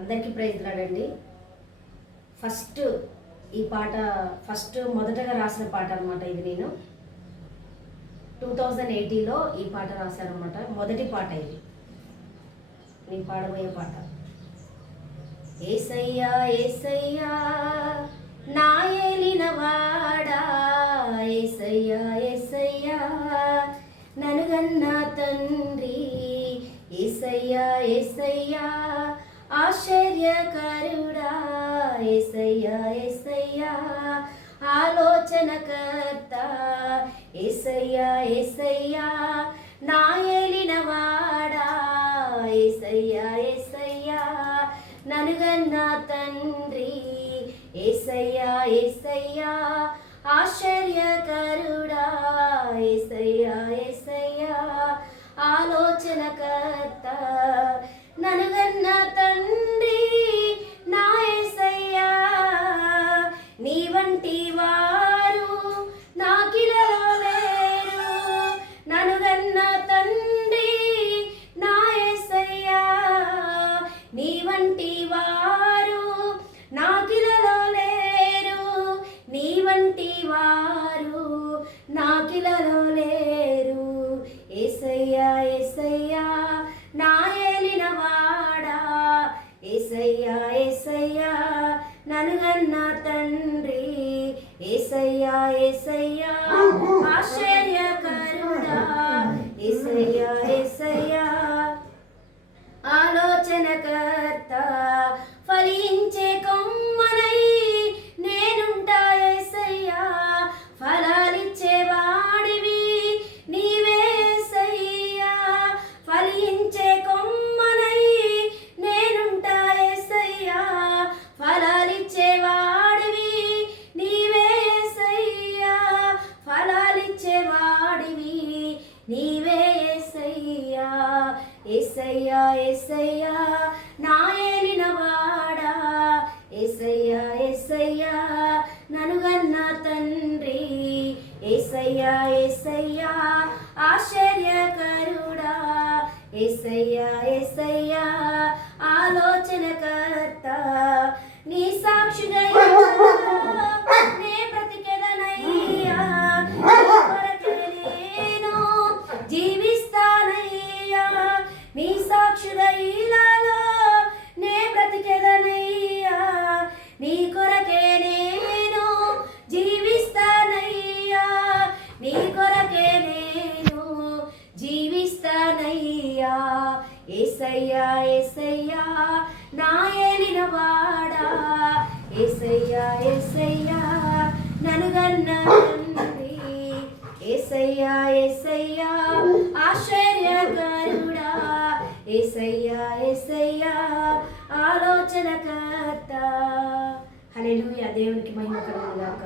అందరికీ ప్రైజ్ లాడండి. ఈ పాట మొదటగా రాసిన పాట అనమాట. ఇది నేను 2080లో ఈ పాట రాశానమాట. మొదటి పాట ఇది నేను పాడబోయే పాట. ఏసయ్యా ఏసయ్యా నా ఏలినవాడా, ఏసయ్యా ఏసయ్యా నన్ను గన్న తండ్రి, ఏసయ్యా ఏసయ్యా ఆశ్చర్యకరుడా, ఏసయ్యా ఏసయ్యా ఆలోచనకర్త, ఏసయ్యా ఏసయ్యా నా ఏలినవాడా, ఏసయ్యా ఏసయ్యా నన్ను గన్న తండ్రి, ఏసయ్యా ఏసయ్యా ఆశ్చర్యకరుడా, ఏసయ్యా ఏసయ్యా ఆలోచనకర్త, నన్ను గన్న తండ్రి నా ఏసయ్యా, నీ వంటి వారు నాకిలలో లేరు, నన్ను గన్న తండ్రి నా ఏసయ్యా, నీ వంటి వారు నాకిలలో లేరు, నీ వంటి వారు నాకిలలో లేరు, ఏసయ్యా ఏసయ్యా నా ఏలినవాడా, ఏసయ్యా ఏసయ్యా నన్ను గన్న తండ్రి, ఏసయ్యా ఏసయ్యా ఆశ్చర్యకరుడా, ఏసయ్యా ఏసయ్యా ఆలోచనకర్త, ఫలించే కొమ్మనై నేనుంటా ఏసయ్యా, ఫలాలిచ్చే వాడివి నీవే ఏసయ్యా, ఫలించే కొమ్మనై నేనుంటా ఏసయ్యా, ఫలాలిచ్చే వాడివి నీవే ఏసయ్యా, ఫలాలిచ్చే వాడివి నీవే ఏసయ్యా, ఏసయ్యా ఏసయ్యా నా ఏలినవాడా, ఏసయ్యా ఏసయ్యా నన్ను గన్న తండ్రి, ఏసయ్యా ఏసయ్యా ఆశ్చర్యకరుడా, ఏసయ్యా ఏసయ్యా ఆలోచనకర్త, నీ సాక్షిగా నే బ్రతికెదనయ్యా, నీ కొరకే నేను జీవిస్తానయ్యా, నీ సాక్షిగా ఇలాలో నే బ్రతికెదనయ్యా, నీ కొరకే నేను జీవిస్తానయ్యా, నీ కొరకే నేను జీవిస్తానయ్యా, ఏసయ్యా ఏసయ్యా నా ఏలినవాడా, ఏసయ్యా ఏసయ్యా నన్ను గన్న తండ్రి, ఏసయ్యా ఏసయ్యా ఆశ్చర్యకరుడా, ఏసయ్యా ఏసయ్యా ఆలోచనకర్త. హల్లెలూయా. దేవునికి మహిమ కలుగును గాక.